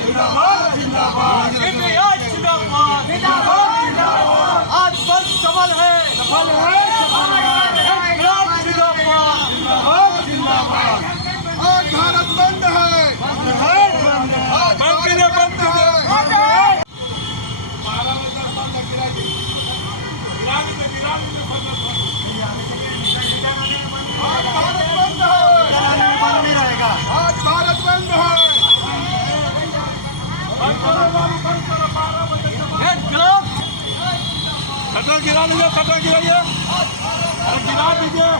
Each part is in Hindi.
जिंदाबाद जिंदाबाद इंडिया जिंदाबाद जिंदाबाद जिंदाबाद। आज बंद सफल है जिंदाबाद जिंदाबाद जिंदाबाद। आज भारत बंद है बंद के लिए बंद है। आज भारत बंद नहीं रहेगा। आज भारत बंद है। शटर गिरा लीजिए, शटर गिराइए, गिरा दीजिए।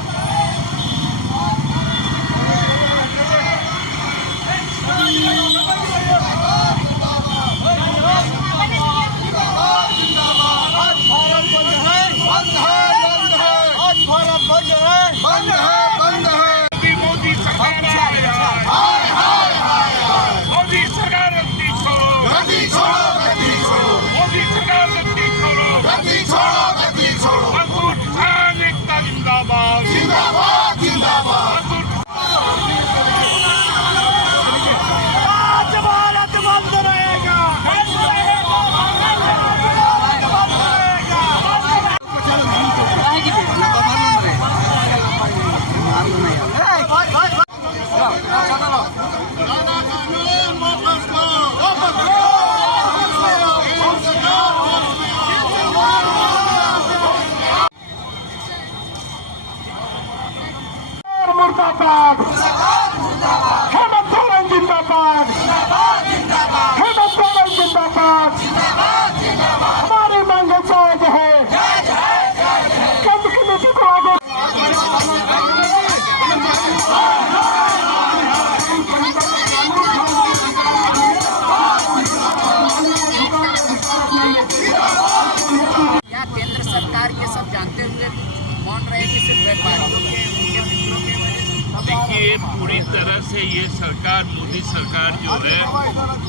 मोदी सरकार गद्दी छोड़ो, गद्दी छोड़ो, गद्दी छोड़ो। मोदी सरकार गद्दी छोड़ो, गद्दी छोड़ो, गद्दी छोड़ो। मजदूर किसान एकता जिंदाबाद जिंदाबाद जिंदाबाद। आज भारत बंद रहेगा। मुर्दाबाद हेमंत सोरेन जिंदाबाद हेमंत सोरेन जिंदाबाद। हमारी मांग जायज है केंद्र की नीति को आगे। क्या केंद्र सरकार ये सब जानते हुए मान रहे कि सिर्फ व्यापारियों के उनके मित्रों के वजह से? देखिए, पूरी तरह से ये सरकार, मोदी सरकार जो है,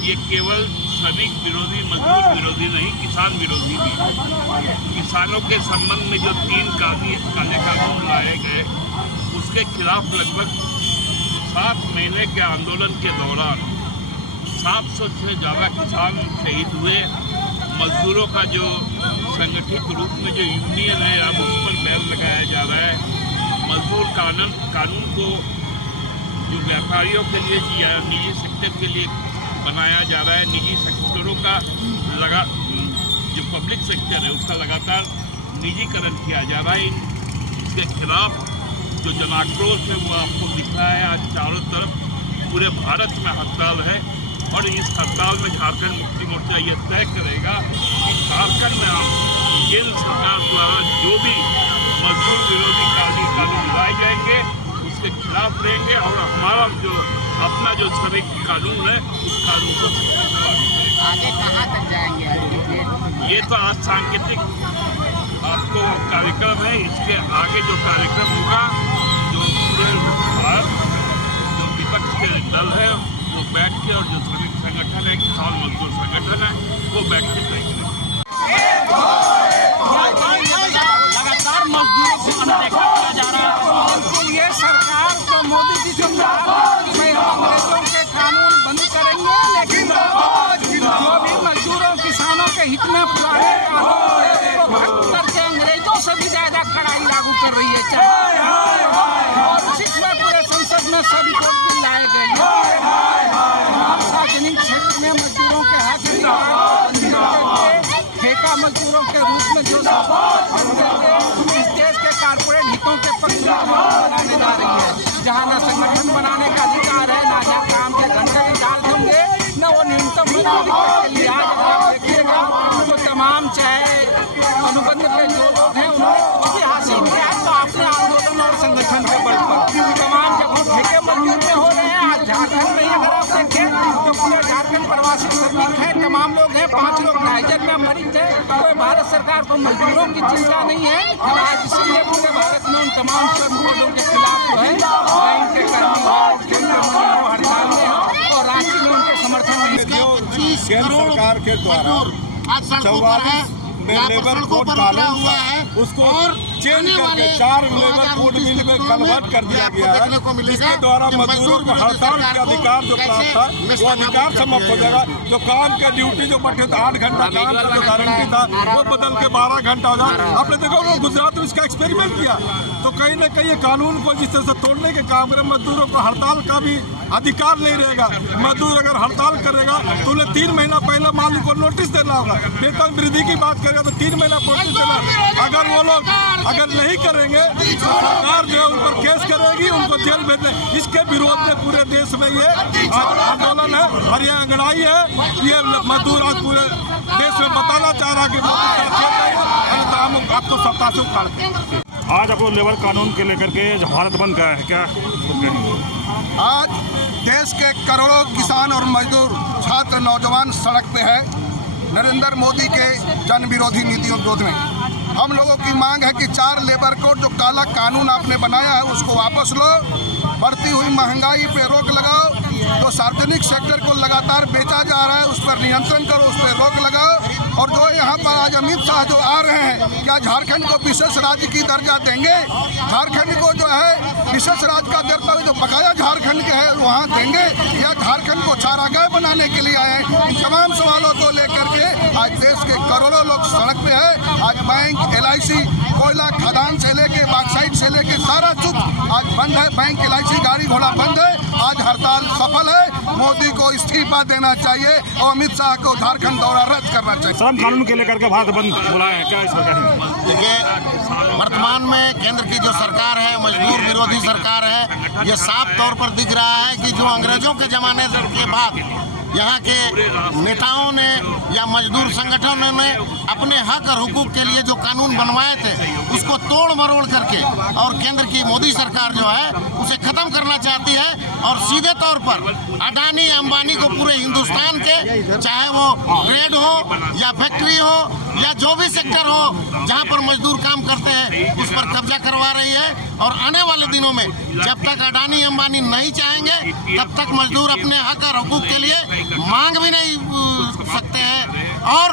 ये केवल श्रमिक विरोधी, मजदूर विरोधी नहीं, किसान विरोधी भी है। किसानों के संबंध में जो 3 काले कानून लाए गए, उसके खिलाफ लगभग 7 महीने के आंदोलन के दौरान 700 से ज़्यादा किसान शहीद हुए। मजदूरों का जो संगठित रूप में जो यूनियन है, अब उस पर बैन लगाया जा रहा है। मजदूर कानून को जो व्यापारियों के लिए या निजी सेक्टर के लिए बनाया जा रहा है, निजी सेक्टरों का जो पब्लिक सेक्टर है उसका लगातार निजीकरण किया जा रहा है। इसके खिलाफ जो जनाक्रोश है वो आपको दिख रहा है। आज चारों तरफ पूरे भारत में हड़ताल है और इस हड़ताल में झारखंड मुक्ति मोर्चा ये तय करेगा कि झारखंड में हम केंद्र सरकार द्वारा जो भी मजदूर विरोधी कानून लाए जाएंगे उसके खिलाफ रहेंगे और हमारा जो अपना जो श्रमिक कानून है उस कानून को आगे कहाँ तक जाएंगे? ये तो आज सांकेतिक आपको कार्यक्रम है। इसके आगे जो कार्यक्रम होगा, जो पूरे भारत जो विपक्ष के दल है वो बैठ के, और जो श्रमिक संगठन है, किसान मजदूर संगठन है, वो बैठ के तय करेंगे। लगातार मजदूरों को अनदेखा किया जा रहा है। इसके लिए सरकार को मोदी जी जो कि भाई हम अंग्रेजों के कानून बंद करेंगे, लेकिन जो भी मजदूरों किसानों के हित में पुराने कानून है उसको खत्म करके अंग्रेजों से भी ज्यादा कड़ाई लागू कर रही है। और इसी तरह पूरे संसद में सभी कोर्ट बिल लाए गए। सार्वजनिक क्षेत्र में मजदूरों के हक ठेका मजदूरों के रूप में जो इस देश के कारपोरेट हितों के पक्ष में बनाने जा रही है, जहाँ न संगठन बनाने का अधिकार है, न जहाँ काम के घंटे निकाल होंगे, न वो न्यूनतम अधिकार के लिए। आज अगर आप देखिएगा तो तमाम चाहे अनुबंध पे जो लोग हैं उन्होंने कुछ भी हासिल किया है, तो अपने आंदोलन और संगठन के बल पर तमाम जगहों ठेके मजदूर में हो रहे हैं। आज झारखंड में अगर आप देखें तो पूरे झारखंड प्रवासी श्रमिक हैं, तमाम लोग हैं। 5 लोग नाइजर में मरीज हैं। कोई भारत सरकार को मजदूरों की चिंता नहीं है। आज इसलिए पूरे भारत में उन तमाम श्रम कोडों के खिलाफ जो है बैंक के कर्मी हो, हड़ताल में हो और रांची में उनके समर्थन में केंद्र सरकार के द्वारा 44 लेबर कोड कानून था उसको चेंज करके 4 लेबर कोड मिल में कन्वर्ट कर दिया गया है, जिसके द्वारा मजदूरों को हड़ताल के अधिकार जो प्राप्त था वो अधिकार समाप्त हो जाएगा। जो काम का ड्यूटी जो बैठे थे 8 घंटा काम का जो गारंटी था वो बदल के 12 घंटा हो जाए। आपने देखा उन्होंने गुजरात में इसका एक्सपेरिमेंट किया, तो कहीं ना कहीं कानून को जिस तरह से तोड़ने के काम करें, मजदूरों को हड़ताल का भी अधिकार नहीं रहेगा। मजदूर अगर हड़ताल करेगा तो उन्हें 3 महीना पहले मालिक को नोटिस देना होगा। वेतन वृद्धि की बात करेगा तो 3 महीना नोटिस देना। अगर वो लोग अगर नहीं करेंगे तो सरकार जो है उन पर केस करेगी, उनको जेल भेजने। इसके विरोध में पूरे देश में ये आंदोलन है और ये अंगड़ाई है। ये मजदूर आज पूरे देश में बताना चाह रहा कि आपको सत्ता से उखाड़ दें। आज आपको लेबर कानून के लेकर के भारत बंद का है क्या? आज देश के करोड़ों किसान और मजदूर, छात्र, नौजवान सड़क पे है नरेंद्र मोदी के जन विरोधी नीतियों विरोध में। हम लोगों की मांग है कि 4 लेबर कोड जो काला कानून आपने बनाया है उसको वापस लो। बढ़ती हुई महंगाई पे रोक लगाओ। तो सार्वजनिक सेक्टर को लगातार बेचा जा रहा है उस पर नियंत्रण करो, उस पर रोक लगाओ। और जो यहाँ पर आज अमित शाह जो आ रहे हैं, क्या झारखंड को विशेष राज्य की दर्जा देंगे? झारखंड को जो है विशेष राज्य का दर्जा जो बकाया झारखंड के है वहाँ देंगे, या झारखंड को चारागाह बनाने के लिए आए? इन तमाम सवालों को लेकर के आज देश के करोड़ों लोग सड़क पे है। आज बैंक, LIC, कोयला खदान से लेके बॉक्साइट से लेके सारा चुप आज बंद है। बैंक, LIC, गाड़ी घोड़ा बंद है। आज हड़ताल सफल है। मोदी को इस्तीफा देना चाहिए और अमित शाह को झारखंड दौरा रद्द करना चाहिए। श्रम कानून के लेकर के भारत बंद बुलाया है क्या इस सरकार? देखिए, वर्तमान में केंद्र की जो सरकार है मजदूर विरोधी सरकार है। ये साफ तौर पर दिख रहा है कि जो अंग्रेजों के जमाने के बाद यहाँ के नेताओं ने या मजदूर संगठनों ने अपने हक और हुकूक के लिए जो कानून बनवाए थे उसको तोड़ मरोड़ करके और केंद्र की मोदी सरकार जो है उसे खत्म करना चाहती है। और सीधे तौर पर अडानी अंबानी को पूरे हिंदुस्तान के, चाहे वो ट्रेड हो या फैक्ट्री हो या जो भी सेक्टर हो जहाँ पर मजदूर काम करते हैं उस पर कब्जा करवा रही है। और आने वाले दिनों में जब तक अडानी अंबानी नहीं चाहेंगे तब तक मजदूर अपने हक और हुकूक के लिए मांग भी नहीं सकते हैं और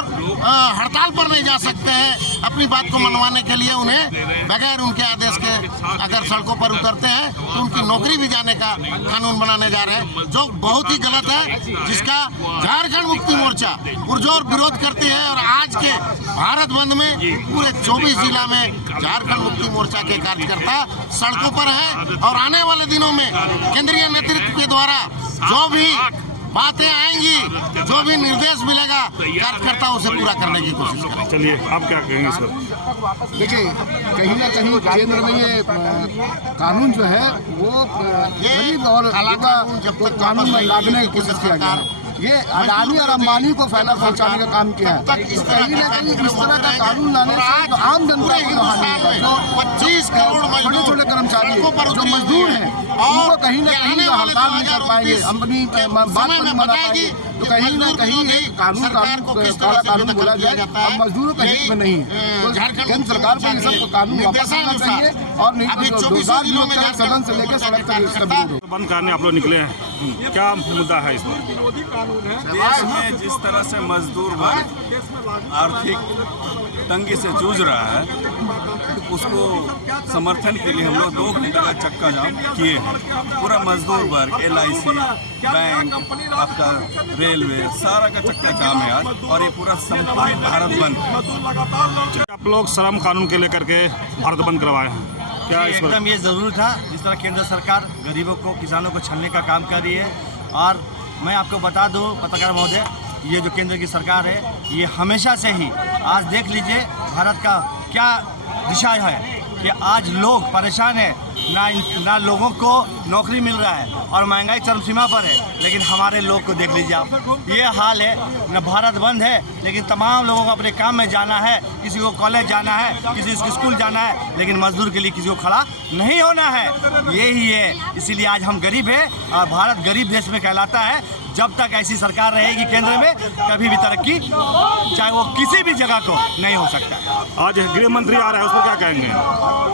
हड़ताल पर नहीं जा सकते हैं। अपनी बात को मनवाने के लिए उन्हें बगैर उनके आदेश के अगर सड़कों पर उतरते हैं तो उनकी नौकरी भी जाने का कानून बनाने जा रहे हैं, जो बहुत ही गलत है, जिसका झारखंड मुक्ति मोर्चा पुरजोर विरोध करती है। और आज के भारत बंद में पूरे 24 जिला में झारखंड मुक्ति मोर्चा के कार्यकर्ता सड़कों पर है। और आने वाले दिनों में केंद्रीय नेतृत्व के द्वारा जो भी बातें आएंगी, जो भी निर्देश मिलेगा, कार्यकर्ता उसे पूरा करने की कोशिश करें। चलिए, आप क्या कहेंगे इस पर? देखिए, कहीं ना कहीं केंद्र में ये कानून जो है वो गरीब और जब तक कानून में लादने की कोशिश किया गया है। ये अडानी और अंबानी को फायदा पहुंचाने का काम किया है। कहीं ना कहीं इस तरह का कानून लाने से आम जनता को जो 25 करोड़ छोटे छोटे कर्मचारी जो मजदूर हैं उनको कहीं ना कहीं हड़ताल नहीं कर पाएंगे, अंबानी बात नहीं माना पाएंगे। तो कहीं ना कहीं कानून काला कानून बोला जाए अब मजदूरों का हित में नहीं है। तो केंद्र सरकार को ये सब कानून वापस करना चाहिए और नहीं तो जोरदार विरोध करें, सदन से लेकर सड़क तक इसका विरोध हो। बंद करने आप लोग निकले हैं, क्या मुद्दा है इस पर? देश में जिस तरह से मजदूर वर्ग आर्थिक तंगी से जूझ रहा है उसको समर्थन के लिए हम लोग 2 घंटे का चक्का जाम किए हैं। पूरा मजदूर वर्ग, LIC, बैंक, आपका रेलवे, सारा का चक्का जाम है आज। और ये पूरा संपूर्ण भारत बंद। आप लोग श्रम कानून के लेकर के भारत बंद करवाए हैं क्या इस पर? एकदम ये ज़रूरी था। जिस तरह केंद्र सरकार गरीबों को, किसानों को छलने का काम कर रही है। और मैं आपको बता दूं पत्रकार महोदय, ये जो केंद्र की सरकार है ये हमेशा से ही, आज देख लीजिए भारत का क्या दिशा है कि आज लोग परेशान हैं, ना लोगों को नौकरी मिल रहा है और महंगाई चरम सीमा पर है। लेकिन हमारे लोग को देख लीजिए आप, ये हाल है। न भारत बंद है लेकिन तमाम लोगों को अपने काम में जाना है, किसी को कॉलेज जाना है, किसी को स्कूल जाना है, लेकिन मजदूर के लिए किसी को खड़ा नहीं होना है। यही है, इसीलिए आज हम गरीब हैं और भारत गरीब देश में कहलाता है। जब तक ऐसी सरकार रहेगी केंद्र में कभी भी तरक्की, चाहे वो किसी भी जगह को, नहीं हो सकता। आज गृह मंत्री आ रहे हैं, उस पर क्या कहेंगे?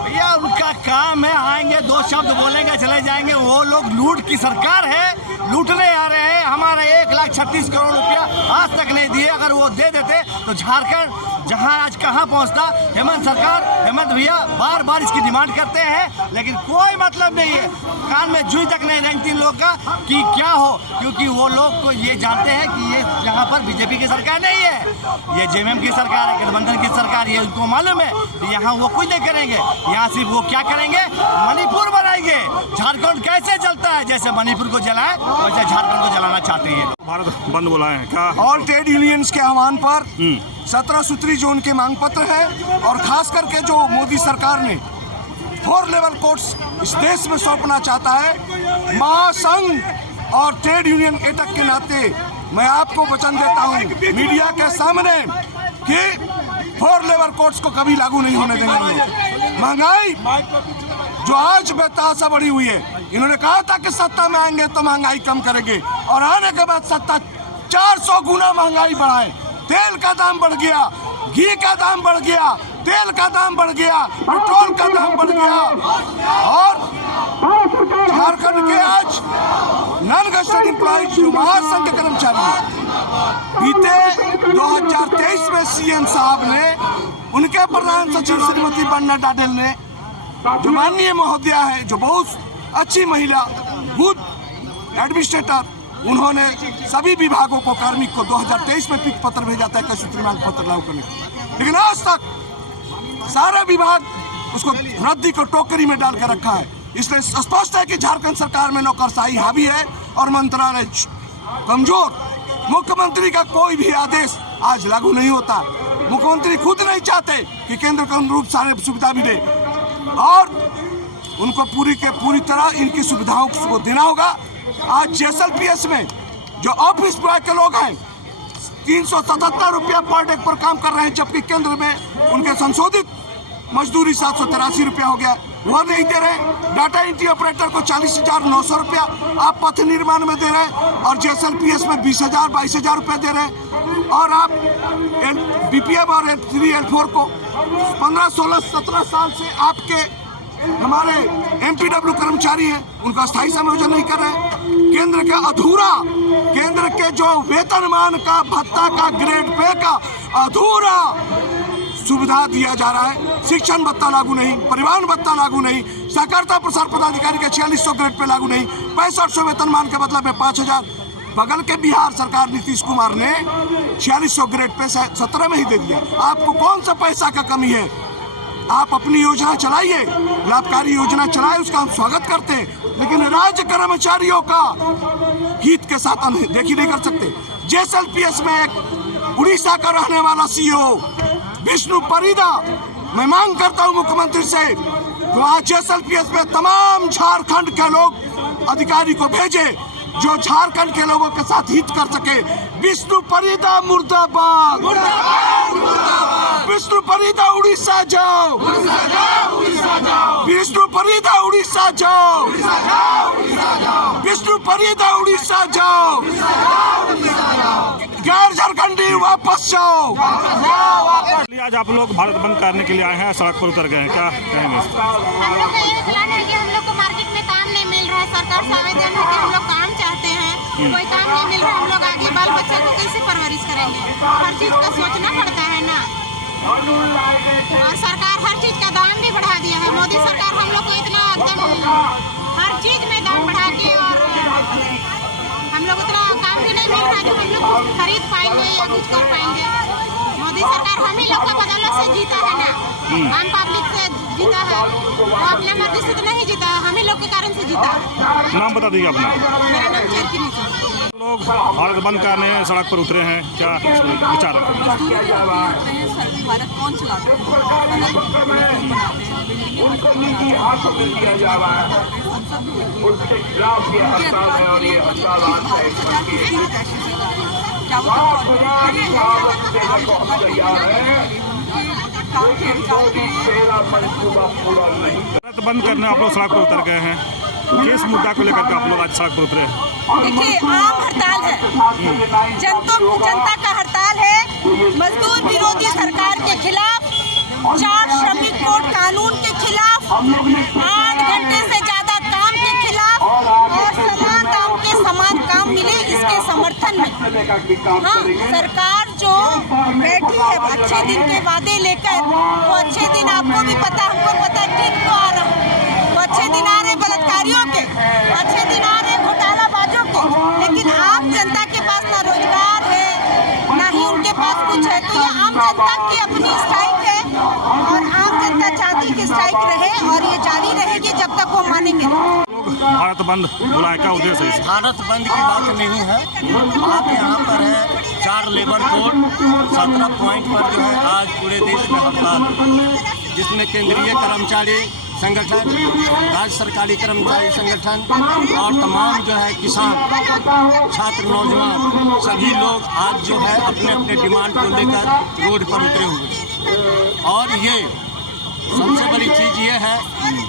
भैया उनका काम है, आएंगे 2 शब्द बोलेंगे चले जाएंगे। वो लोग लूट की सरकार है, लूटने आ रहे हैं। हमारा 1,36,000 करोड़ रुपया आज तक नहीं दिए। अगर वो दे देते तो झारखंड जहां आज कहां पहुंचता। हेमंत भैया बार बार इसकी डिमांड करते हैं, लेकिन कोई मतलब नहीं है। कान में जुई तक नहीं रेंगती इन लोग का कि क्या हो, क्योंकि वो लोग को ये जानते हैं कि ये यहाँ पर बीजेपी की सरकार नहीं है, ये जेएमएम की सरकार है, गठबंधन की सरकार। ये उनको मालूम है कि यहाँ वो कुछ नहीं करेंगे। यहाँ सिर्फ वो क्या करेंगे, मणिपुर बनाएंगे। झारखंड कैसे जलता है, जैसे मणिपुर को जलाए वैसे झारखंड को जलाना चाहते हैं। भारत बंद बुलाए हैं क्या? ऑल ट्रेड यूनियंस के आह्वान पर 17 सूत्री जो उनके मांग पत्र है, और खास करके जो मोदी सरकार ने 4 लेवल कोर्ट्स इस देश में सौंपना चाहता है, महासंघ और ट्रेड यूनियन एटक के नाते मैं आपको वचन देता हूँ मीडिया के सामने कि 4 लेवल कोर्ट्स को कभी लागू नहीं होने देंगे। महंगाई जो आज बेतहाशा बढ़ी हुई है, इन्होंने कहा था कि सत्ता में आएंगे तो महंगाई कम करेंगे, और आने के बाद सत्ता 400 गुना महंगाई बढ़ाए। तेल का दाम बढ़ गया, घी का दाम बढ़ गया, तेल का दाम बढ़ गया, पेट्रोल का दाम बढ़ गया, और झारखंड के आज नॉन गस्टेड एम्प्लॉइज जो महासंघ के कर्मचारी हैं, बीते 2023 में सीएम साहब ने, उनके प्रधान सचिव श्रीमती बन्ना डाडेल ने, जो माननीय महोदया है, जो बहुत अच्छी महिला, गुड एडमिनिस्ट्रेटर, उन्होंने सभी विभागों को, कार्मिक को 2023 में पिक पत्र भेजा था सूत्री मांग पत्र लागू करने, लेकिन आज तक सारे विभाग उसको रद्दी को टोकरी में डाल कर रखा है। इसलिए स्पष्ट है कि झारखंड सरकार में नौकरशाही हावी है और मंत्रालय कमजोर। मुख्यमंत्री का कोई भी आदेश आज लागू नहीं होता। मुख्यमंत्री खुद नहीं चाहते कि केंद्र के अनुरूप सारे सुविधा मिले, और उनको पूरी तरह इनकी सुविधाओं को देना होगा। आज जेएसएलपीएस में जो ऑफिस बॉय के लोग हैं 377 रुपया पर डे पर काम कर रहे हैं, जबकि केंद्र में उनके संशोधित मजदूरी 783 रुपया हो गया, वो नहीं दे रहे। डाटा एंट्री ऑपरेटर को 40,900 रुपया आप पथ निर्माण में दे रहे हैं, और जेएसएलपीएस में 20,000 22,000 रुपया दे रहे हैं, और आप बीपीएम और L3 L4 को 15 16 17 साल से आपके हमारे एमपीडब्ल्यू कर्मचारी हैं, उनका स्थायी समायोजन नहीं कर रहे। केंद्र के जो वेतनमान का, भत्ता का, ग्रेड पे का अधूरा सुविधा दिया जा रहा है। शिक्षण भत्ता लागू नहीं, परिवहन भत्ता लागू नहीं, सहकारिता प्रसार पदाधिकारी के 4600 ग्रेड पे लागू नहीं, 6500 वेतनमान के बदले में 5000। बगल के बिहार सरकार नीतीश कुमार ने 4600 ग्रेड पे 17 में ही दे दिया। आपको कौन सा पैसा का कमी है? आप अपनी योजना चलाइए, लाभकारी योजना चलाए, उसका हम स्वागत करते हैं, लेकिन राज्य कर्मचारियों का हित के साथ हम देखी नहीं कर सकते। जेएसएलपीएस में एक उड़ीसा का रहने वाला सीईओ विष्णु परिदा, मैं मांग करता हूं मुख्यमंत्री से तो आज जेएसएलपीएस में तमाम झारखंड के लोग अधिकारी को भेजे जो झारखंड के लोगों के साथ हित कर सके। विष्णु परिदा मुर्दाबाद, विष्णु परिदा उड़ीसा जाओ, विष्णु परिदा उड़ीसा जाओ, विष्णु परिदा उड़ीसा जाओ, गैर झारखंडी वापस जाओ। आज आप लोग भारत बंद करने के लिए आए हैं, सड़क पर उतर गए हैं, क्या कहेंगे? हम लोग का ये प्लान है कि हम लोग को मार्केट में काम नहीं मिल रहा है, सरकार से आवेदन है कि हम लोग काम चाहते हैं, कोई काम नहीं मिल रहा है, हम लोग आगे बाल बच्चा को कैसे परवरिश करेंगे? हर चीज का सोचना पड़ता है ना, और सरकार हर चीज का दाम भी बढ़ा दिया है। मोदी सरकार हम लोग को इतना एकदम हर चीज में दाम बढ़ा के, और हम लोग उतना काम भी नहीं मिल रहा है जो हम लोग खरीद पाएंगे या कुछ कर पाएंगे। मोदी सरकार हम ही लोग का बदौलत से जीता है ना, आम पब्लिक से जीता है, वो अपने मर्जी से तो नहीं जीता, हम ही लोग के कारण से जीता है। नाम बता दीजिए अपना। मेरा नाम चरकिनी है। लोग भारत बंद करने सड़क पर उतरे हैं, क्या विचार है? भारत कौन चलाता है? भारत बंद करने आप लोग सड़क पर उतर गए हैं, किस मुद्दा को लेकर के आप लोग आज सड़क पर उतरे हैं? देखिए, आम हड़ताल है, जनता का हड़ताल है, मजदूर विरोधी सरकार के खिलाफ, 4 श्रमिक कोड कानून के खिलाफ, 8 घंटे से ज्यादा काम के खिलाफ, और समान दाम के समान समर्थन में। हाँ, सरकार जो बैठी है अच्छे दिन के वादे लेकर, वो अच्छे दिन आपको भी पता, हमको पता है किन को आ रहा है। वो अच्छे दिन आ रहे बलात्कारियों के, अच्छे दिन आ रहे घोटालाबाजों के, लेकिन आम जनता के पास ना रोजगार है, ना ही उनके पास कुछ है। तो ये आम जनता की अपनी स्ट्राइक है और आम जनता चाहती कि स्ट्राइक रहे और ये जारी रहेगी जब तक वो मानेंगे। भारत बंद बुलाए का उद्देश्य है? भारत बंद की बात नहीं है। बात यहाँ पर है 4 लेबर कोड 17 पॉइंट पर जो है आज पूरे देश में हड़ताल, जिसमें केंद्रीय कर्मचारी संगठन, राज्य सरकारी कर्मचारी संगठन और तमाम जो है किसान, छात्र, नौजवान सभी लोग आज जो है अपने अपने डिमांड को लेकर रोड पर उतरे हुए। और ये सबसे बड़ी चीज़ ये है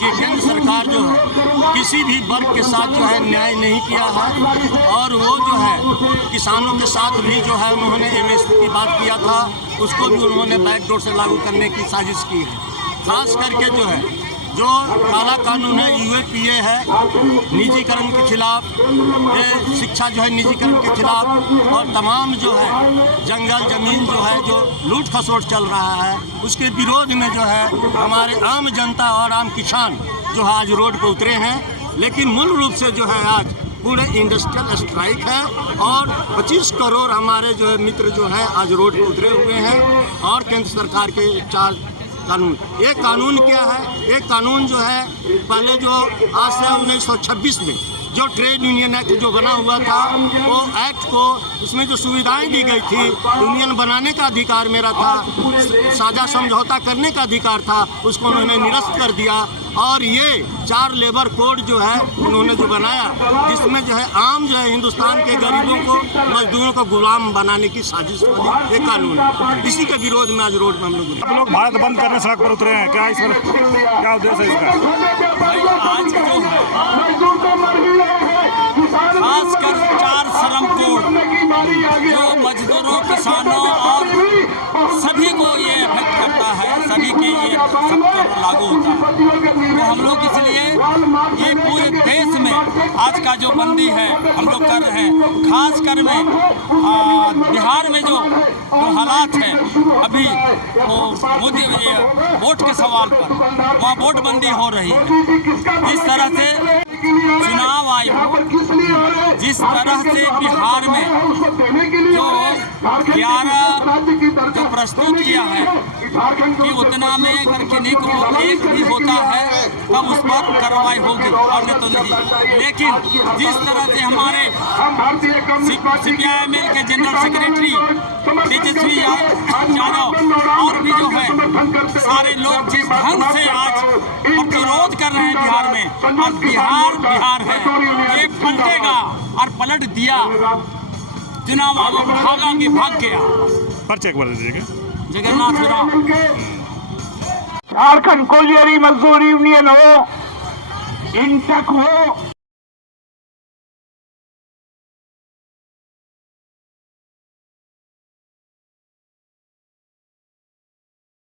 कि केंद्र सरकार जो है किसी भी वर्ग के साथ जो है न्याय नहीं किया है और वो जो है किसानों के साथ भी जो है उन्होंने MSP की बात किया था, उसको भी उन्होंने बैकडोर से लागू करने की साजिश की है। खास करके जो है जो काला कानून है UAPA है निजीकरण के खिलाफ, ये शिक्षा जो है निजीकरण के खिलाफ और तमाम जो है जंगल ज़मीन जो है जो लूट खसोट चल रहा है उसके विरोध में जो है हमारे आम जनता और आम किसान जो है आज रोड पर उतरे हैं। लेकिन मूल रूप से जो है आज पूरे इंडस्ट्रियल स्ट्राइक है और 25 करोड़ हमारे जो है मित्र जो है आज रोड पर उतरे हुए हैं। और केंद्र सरकार के 4 कानून, ये कानून क्या है? एक कानून जो है पहले जो आज से 1926 में जो ट्रेड यूनियन एक्ट जो बना हुआ था, वो एक्ट को उसमें जो सुविधाएं दी गई थी, यूनियन बनाने का अधिकार मेरा था, साझा समझौता करने का अधिकार था, उसको उन्होंने निरस्त कर दिया। और ये 4 लेबर कोड जो है उन्होंने जो बनाया, जिसमें जो है आम जो है हिंदुस्तान के गरीबों को, मजदूरों को गुलाम बनाने की साजिश वाली ये कानून है। इसी के विरोध में आज रोड पर हम लोग भारत बंद करने सड़क पर उतरे हैं, क्या इस पर क्या उद्देश्य है इसका? आज जो खासकर 4 श्रम कोड जो मजदूरों, किसानों और सभी को ये अफेक्ट करता है, सभी के ये सब पर लागू होता है। तो हम लोग इसलिए ये पूरे देश में आज का जो बंदी है हम लोग कर रहे हैं। खासकर में बिहार में जो हालात है अभी, वो मोदी वोट के सवाल पर वहाँ वोट बंदी हो रही है। इस तरह से चुनाव आयोग जिस तरह से बिहार में जो 11 जो प्रस्तुत किया है कि उतना में करके नहीं को एक भी होता है तब उस पर कार्रवाई होगी और नहीं तो नहीं। लेकिन जिस तरह से हमारे CPIML के जनरल सेक्रेटरी तेजस्वी यादव और भी जो है सारे लोग जिस ढंग से आज प्रतिरोध कर रहे हैं बिहार में, और बिहार है ये पलटेगा और पलट दिया। चुनाव आयोग भागा कि भाग गया। पर्चे एक बार दीजिएगा। जगन्नाथ राम। झारखंड कोलियरी मजदूर यूनियन हो, इंटक हो,